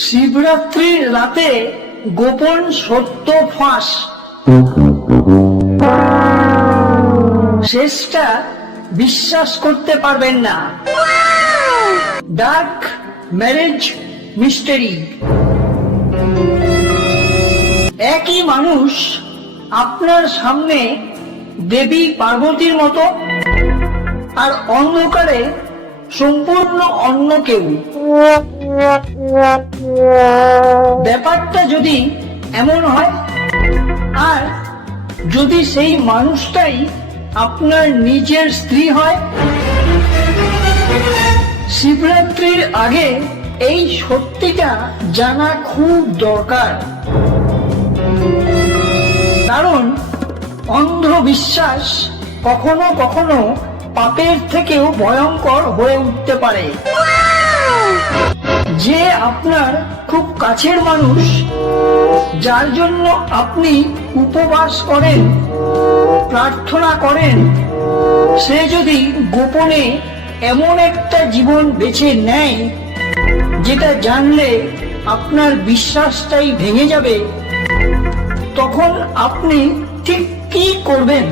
শিবরাত্রির রাতে গোপন সত্য ফাঁস। শেষটা বিশ্বাস করতে পারবেন না। Dark marriage mystery. একই মানুষ আপনার সামনে দেবী পার্বতীর মতো, আর অন্ধকারে সম্পূর্ণ অন্য কেউ। ব্যাপারটা যদি এমন হয়, আর যদি সেই মানুষটাই আপনার নিজের স্ত্রী হয়। শিবরাত্রির আগে এই সত্যিটা জানা খুব দরকার, কারণ অন্ধবিশ্বাস কখনো কখনো পাপের থেকেও ভয়ঙ্কর হয়ে উঠতে পারে। যে আপনার খুব কাছের মানুষ, যার জন্য আপনি উপবাস করেন, প্রার্থনা করেন, সে যদি গোপনে এমন একটা জীবন বেছে নেয় যেটা জানলে আপনার বিশ্বাসটাই ভেঙে যাবে, তখন আপনি ঠিক কি করবেন?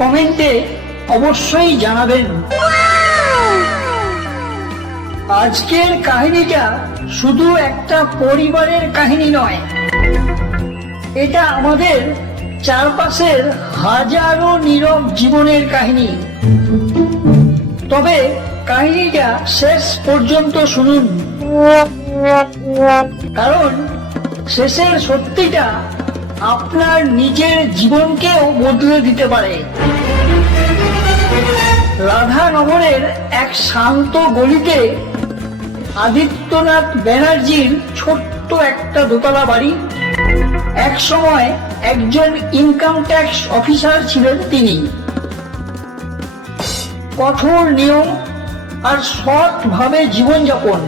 কমেন্টে অবশ্যই জানাবেন। আজকের কাহিনীটা শুধু একটা পরিবারের কাহিনী নয়, এটা আমাদের চারপাশের হাজারো নীরব জীবনের কাহিনী। তবে কাহিনীটা শেষ পর্যন্ত শুনুন, কারণ শেষের সত্যিটা আপনার নিজের জীবনকেও বদলে দিতে পারে। রাধানগরের এক শান্ত গলিতে আদিত্যনাথ ব্যানার্জির ছোট্ট একটা দোতলা বাড়ি। এক সময় একজন ইনকাম ট্যাক্স অফিসার ছিলেন তিনি। কঠোর নিয়ম আর সৎভাবে জীবনযাপন,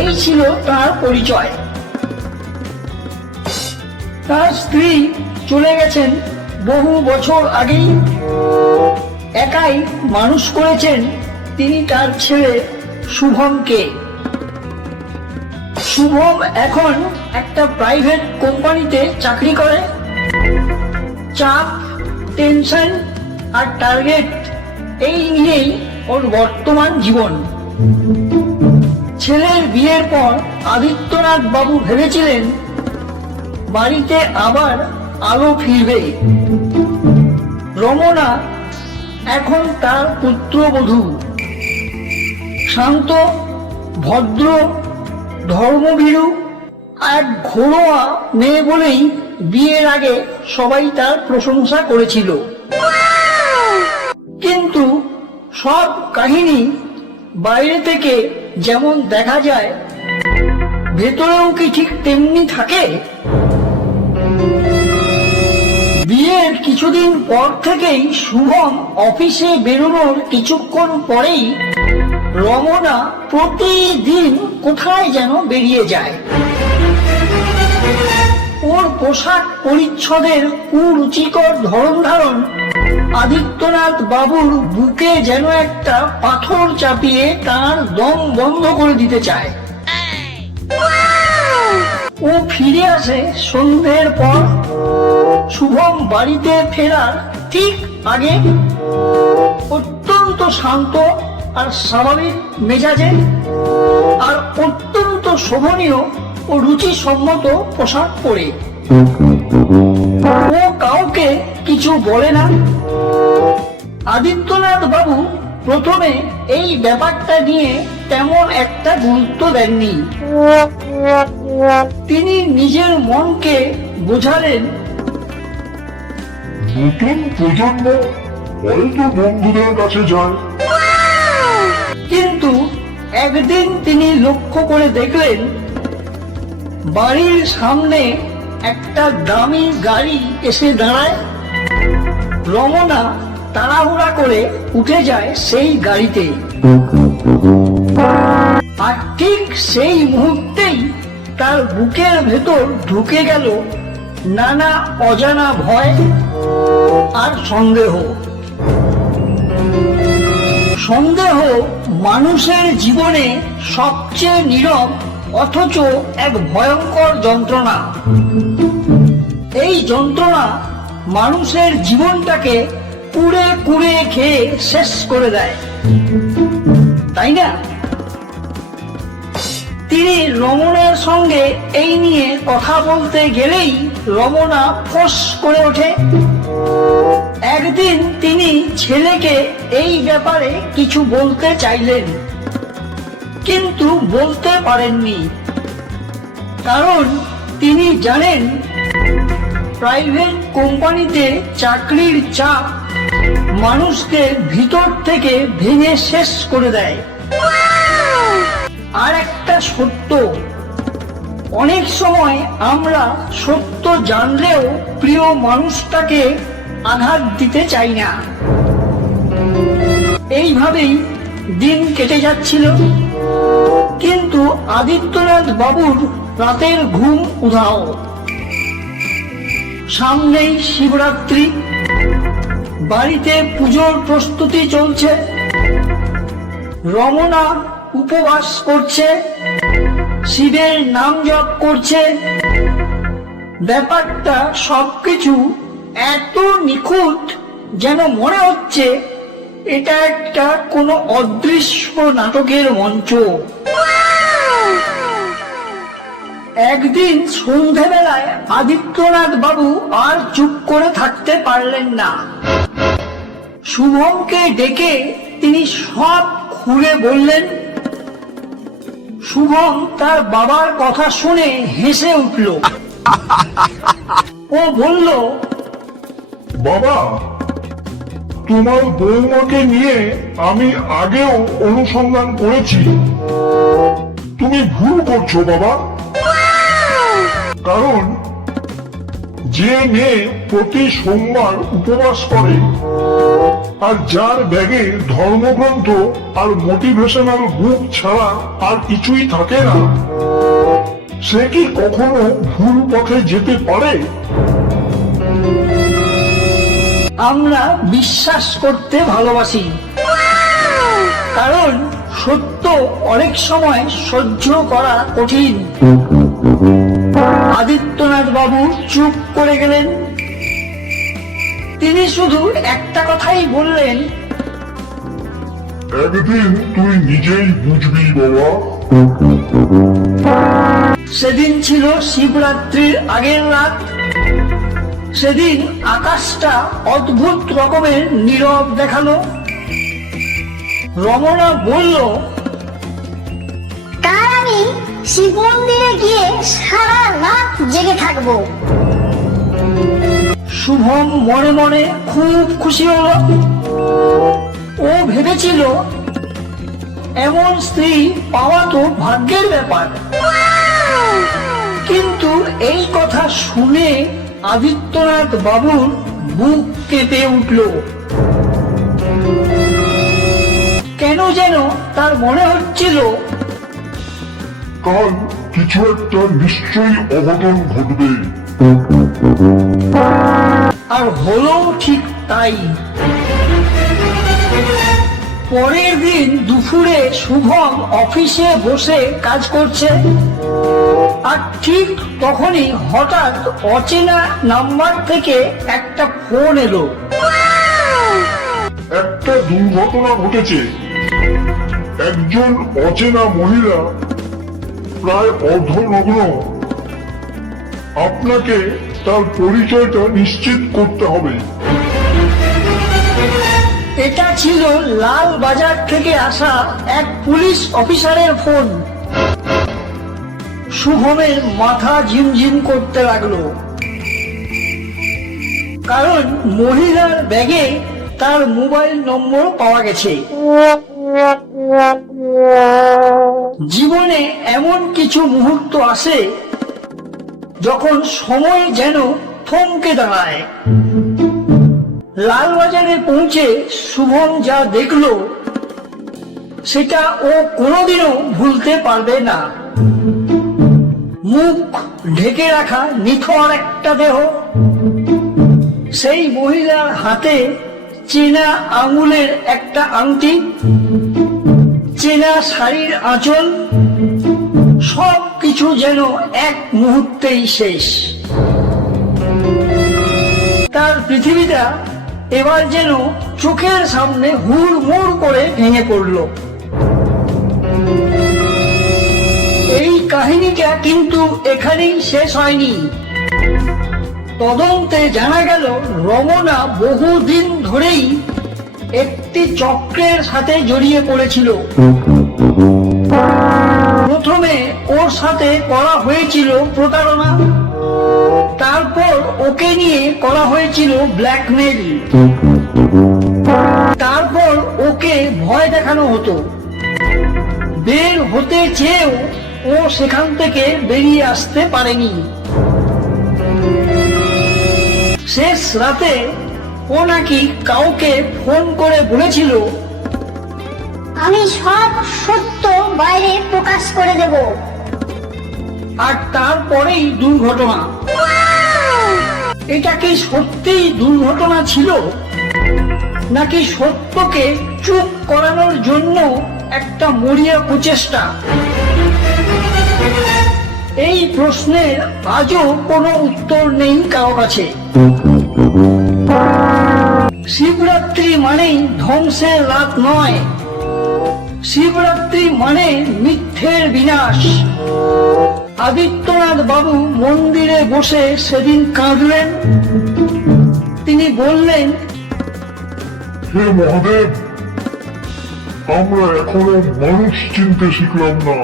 এই ছিল তার পরিচয়। তার স্ত্রী চলে গেছেন বহু বছর আগেই। একাই মানুষ করেছেন তিনি তার ছেলে শুভমকে। শুভম এখন একটা প্রাইভেট কোম্পানিতে চাকরি করে। চাপ, টেনশন আর টার্গেট, এই নিয়েই ওর বর্তমান জীবন। ছেলের বিয়ের পর আদিত্যনাথ বাবু ভেবেছিলেন বাড়িতে আবার আলো ফিরবে। রমনা এখন তার পুত্রবধূ। শান্ত, ভদ্র, ধর্মভীরু, এক ঘরোয়া মেয়ে বলেই বিয়ের আগে সবাই তার প্রশংসা করেছিল। কিন্তু সব কাহিনী বাইরে থেকে যেমন দেখা যায়, ভেতরেও কি ঠিক তেমনি থাকে? বিয়ের কিছুদিন পর থেকেই শুভম অফিসে বেরোনোর কিছুক্ষণ পরেই রমনা প্রতিদিন কোথায় যেন বেরিয়ে যায়। ওর পোশাক পরিচ্ছদের কুরুচিকর ধরন ধারণ আদিত্যনাথ বাবুর বুকে যেন একটা পাথর চাপিয়ে তার দম বন্ধ করে দিতে চায়। ও ফিরে আসে সন্ধ্যের পর। শুভম বাড়িতে ফেরার ঠিক আগে অত্যন্ত শান্ত আর স্বাভাবিক মেজাজে, আর অত্যন্ত শোভনীয় ও রুচিসম্মত পোশাক পরে। ও কাউকে কিছু বলে না। আদিত্যনাথ বাবু প্রথমে এই ব্যাপারটা নিয়ে তেমন একটা গুরুত্ব দেননি। তিনি নিজের মনকে বোঝালেন, নতুন প্রজন্ম হয়তো বন্ধুদের কাছে যায়। কিন্তু একদিন তিনি লক্ষ্য করে দেখলেন বাড়ির সামনে একটা দামি গাড়ি এসে দাঁড়ায়। রমনা তাড়াহুড়া করে উঠে যায় সেই গাড়িতে। আর ঠিক সেই মুহূর্তেই তার বুকের ভেতর ঢুকে গেল নানা অজানা ভয় আর সন্দেহ। সন্দেহ মানুষের জীবনে সবচেয়ে নীরব ও অথচ এক ভয়ঙ্কর যন্ত্রণা। এই যন্ত্রণা মানুষের জীবনটাকে কুড়ে কুড়ে খেয়ে শেষ করে দেয়, তাই না? তিনি রমনার সঙ্গে এই নিয়ে কথা বলতে গেলেই রমনা ফোঁস করে ওঠে। একদিন তিনি ছেলেকে এই ব্যাপারে কিছু বলতে চাইলেন, কিন্তু বলতে পারেননি, কারণ তিনি জানেন প্রাইভেট কোম্পানিতে চাকরির চাপ মানুষকে ভিতর থেকে ভেঙে শেষ করে দেয়। আর একটা সত্য, অনেক সময় আমরা সত্য জানলেও প্রিয় মানুষটাকে আঘাত দিতে চাই না। এইভাবেই দিন কেটে যাচ্ছিল, কিন্তু আদিত্যনাথ বাবুর রাতের ঘুম উধাও। সামনেই শিবরাত্রি, বাড়িতে পুজোর প্রস্তুতি চলছে। রমনা উপবাস করছে, শিবের নাম জপ করছে। ব্যাপারটা সবকিছু এত নিখুঁত যেন মনে হচ্ছে এটা একটা কোনো অদৃশ্য নাটকের মঞ্চ। একদিন সন্ধেবেলায় আদিত্যনাথ বাবু আর চুপ করে থাকতে পারলেন না। শুভমকে ডেকে তিনি সব খুলে বললেন। শুভম তার বাবার কথা শুনে হেসে উঠল। ও বলল, বাবা, তোমার বৌমাকে নিয়ে আমি আগেও অনুসন্ধান করেছি। তুমি ভুল করছো বাবা। কারণ যে মেয়ে প্রতি সোমবার উপবাস করে আর যার ব্যাগে ধর্মগ্রন্থ আর মোটিভেশনাল বুক ছাড়া আর কিছুই থাকে না, সে কি কখনো ভুল পথে যেতে পারে? আমরা বিশ্বাস করতে ভালোবাসি, কারণ সত্য অনেক সময় সহ্য করা কঠিন। আদিত্যনাথ বাবু চুপ করে গেলেন। তিনি শুধু একটা কথাই বললেন, একদিন তুই নিজেই বুঝবি বাবা। সেদিন ছিল শিবরাত্রির আগের রাত। সেদিন আকাশটা অদ্ভুত রকমের নীরব দেখালো। রমনা বলল, কাল আমি শিব মন্দিরে গিয়ে সারা রাত জেগে থাকবো। শুভম মনে মনে খুব খুশি হলো। ও ভেবেছিল এমন স্ত্রী পাওয়া তো ভাগ্যের ব্যাপার। কিন্তু এই কথা শুনে আদিত্যনাথ বাবুর বুক কেঁপে উঠল। কেন যেন তার মনে হচ্ছিল কাল কিছু একটা নিশ্চয়ই অঘটন ঘটবে। আর হলো ঠিক তাই। পরের দিন দুপুরে শুভম অফিসে বসে কাজ করছে, আর ঠিক তখনই হঠাৎ অচেনা নাম্বার থেকে একটা ফোন এলো। একটা দুর্ঘটনা ঘটেছে। একজন অচেনা মহিলা প্রায় অর্ধনগ্ন। আপনাকে তার পরিচয়টা নিশ্চিত করতে হবে। এটা ছিল লাল বাজার থেকে আসা এক পুলিশ অফিসারের ফোন। শুভমের মাথা ঝিমঝিম করতে লাগলো, কারণ মহিলার ব্যাগে তার মোবাইল নম্বর পাওয়া গেছে। জীবনে এমন কিছু মুহূর্ত আসে যখন সময় যেন থমকে দাঁড়ায়। লালবাজারে পৌঁছে শুভম যা দেখলো সেটা ও কোনোদিনও ভুলতে পারবে না। মুখ ঢেকে রাখা নিথর একটা দেহ, সেই মহিলার হাতে চেনা আঙুলের একটা আংটি, চেনা শাড়ির আঁচল, সব কিছু যেন এক মুহূর্তেই শেষ। তার পৃথিবীটা এবার যেন চোখের সামনে হুড়মুড় করে ভেঙে পড়ল। এই কাহিনীটা কিন্তু এখানেই শেষ হয়নি। তদন্তে জানা গেল রমনা বহুদিন ধরেই একটি চক্রের সাথে জড়িয়ে পড়েছিল। প্রথমে ওর সাথে করা হয়েছিল প্রতারণা, তারপর ওকে নিয়ে করা হয়েছিল ব্ল্যাকমেল, তারপর ওকে ভয় দেখানো হতো। বের হতে চেয়েও ও সেখান থেকে বেরিয়ে আসতে পারেনি। শেষ রাতে ও নাকি কাউকে ফোন করে বলেছিল, আমি সব সত্য বাইরে প্রকাশ করে দেব। আর তারপরেই দুর্ঘটনা। এটা কি সত্যিই দুর্ঘটনা ছিল, নাকি সত্যকে চুপ করানোর জন্য একটা মরিয়া প্রচেষ্টা? এই প্রশ্নের আজও কোনো উত্তর নেই কারো কাছে। শিবরাত্রি মানেই ধ্বংসের রাত নয়, শিবরাত্রি মানে মিথ্যের বিনাশ। আদিত্যনাথ বাবু মন্দিরে বসে সেদিন কাঁদলেন। তিনি বললেন, হে মহাদেব, আমরা এখনো মানুষ চিনতে শিখলাম না।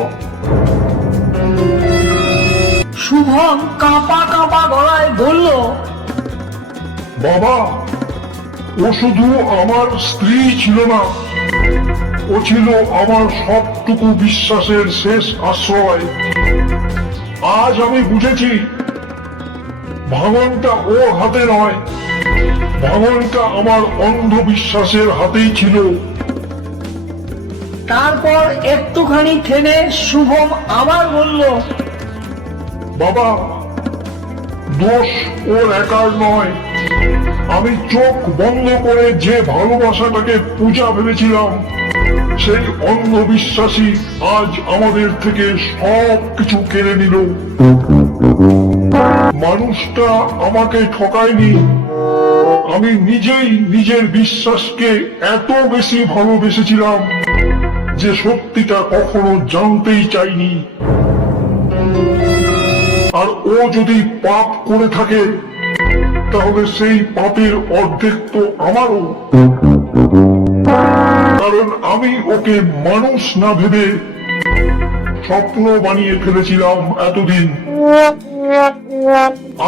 শুভম কাঁপা কাঁপা গলায় বলল, বাবা, ও শুধু আমার স্ত্রী ছিল না, ও ছিল আমার সবটুকু বিশ্বাসের শেষ আশ্রয়। আজ আমি বুঝেছি, ভাঙনটা ওর হাতে নয়, ভাঙনটা আমার অন্ধবিশ্বাসের হাতেই ছিল। তারপর একটুখানি থেমে শুভম আবার বলল, বাবা, দোষ ওর একার নয়। আমি চোখ বন্ধ করে যে ভালোবাসাটাকে পূজা ভেবেছিলাম, সেই অন্ধবিশ্বাসী আজ আমাদের থেকে সব কিছু কেড়ে নিল। মানুষটা আমাকে ঠকায়নি, আমি নিজেই নিজের বিশ্বাসকে এত বেশি ভালোবেসেছিলাম যে সত্যিটা কখনো জানতেই চাইনি। আর ও যদি পাপ করে থাকে, তাহলে সেই পাপের অর্ধেক তো আমারও। কারণ আমি ওকে মানুষ না ভেবে স্বপ্ন বানিয়ে ফেলেছিলাম এতদিন।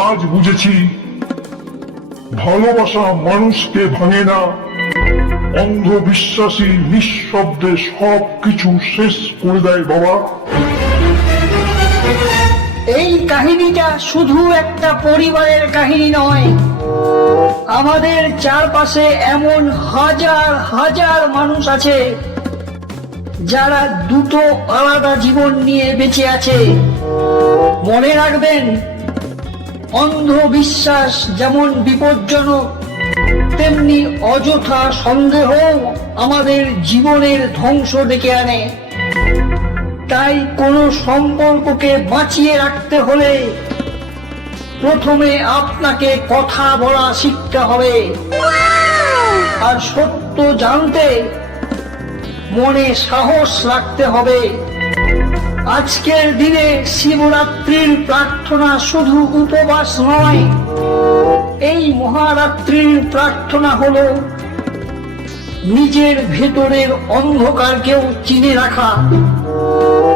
আজ বুঝেছি, ভালোবাসা মানুষকে ভাঙে না, অন্ধবিশ্বাসী নিঃশব্দে সব কিছু শেষ করে দেয় বাবা। এই কাহিনীটা শুধু একটা পরিবারের কাহিনী নয়। আমাদের চারপাশে এমন হাজার হাজার মানুষ আছে যারা দুটো আলাদা জীবন নিয়ে বেঁচে আছে। মনে রাখবেন, অন্ধবিশ্বাস যেমন বিপজ্জনক, তেমনি অযথা সন্দেহ আমাদের জীবনের ধ্বংস ডেকে আনে। তাই কোনো সম্পর্ককে বাঁচিয়ে রাখতে হলে প্রথমে আপনাকে কথা বলা শিখতে হবে, আর সত্য জানতে মনে সাহস রাখতে হবে। আজকের দিনে শিবরাত্রির প্রার্থনা শুধু উপবাস নয়, এই মহারাত্রির প্রার্থনা হলো নিজের ভেতরের অন্ধকারকেও চিনে রাখা।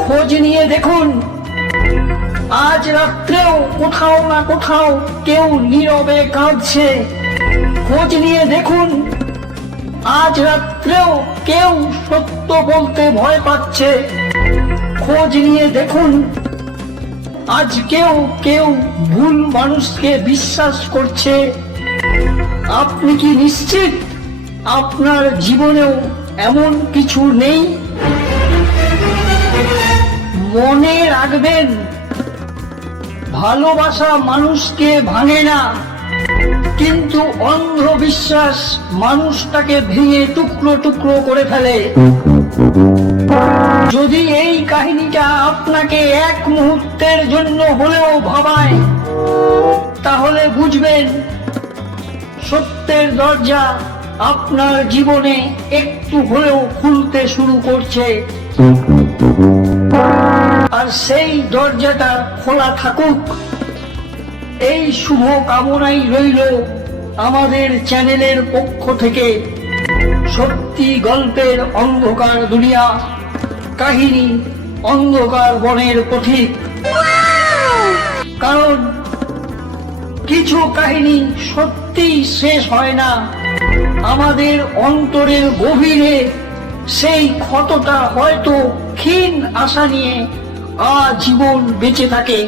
খোঁজ নিয়ে দেখুন, আজ রাত্রেও কোথাও না কোথাও কেউ নীরবে কাঁদছে। খোঁজ নিয়ে দেখুন, আজ রাত্রেও কেউ সত্য বলতে ভয় পাচ্ছে। খোঁজ নিয়ে দেখুন, আজকেও কেউ ভুল মানুষকে বিশ্বাস করছে। আপনি কি নিশ্চিত আপনার জীবনেও এমন কিছু নেই? মনে রাখবেন, ভালোবাসা মানুষকে ভাঙে না, কিন্তু অন্ধবিশ্বাস মানুষটাকে ভেঙে টুকরো টুকরো করে ফেলে। যদি এই কাহিনীটা আপনাকে এক মুহূর্তের জন্য হলেও ভাবায়, তাহলে বুঝবেন সত্যের দরজা আপনার জীবনে একটু হলেও খুলতে শুরু করছে। আর সেই দরজাটা খোলা থাকুক, এই শুভ কামনাই রইল আমাদের চ্যানেলের পক্ষ থেকে। সত্যি গল্পের অন্ধকার দুনিয়া, কাহিনী অন্ধকার বনের পথিক। কারণ কিছু কাহিনী সত্যিই শেষ হয় না, আমাদের অন্তরের গভীরে সেই ক্ষতটা হয়তো ক্ষীণ আশা নিয়ে আজীবন বেঁচে থাকে।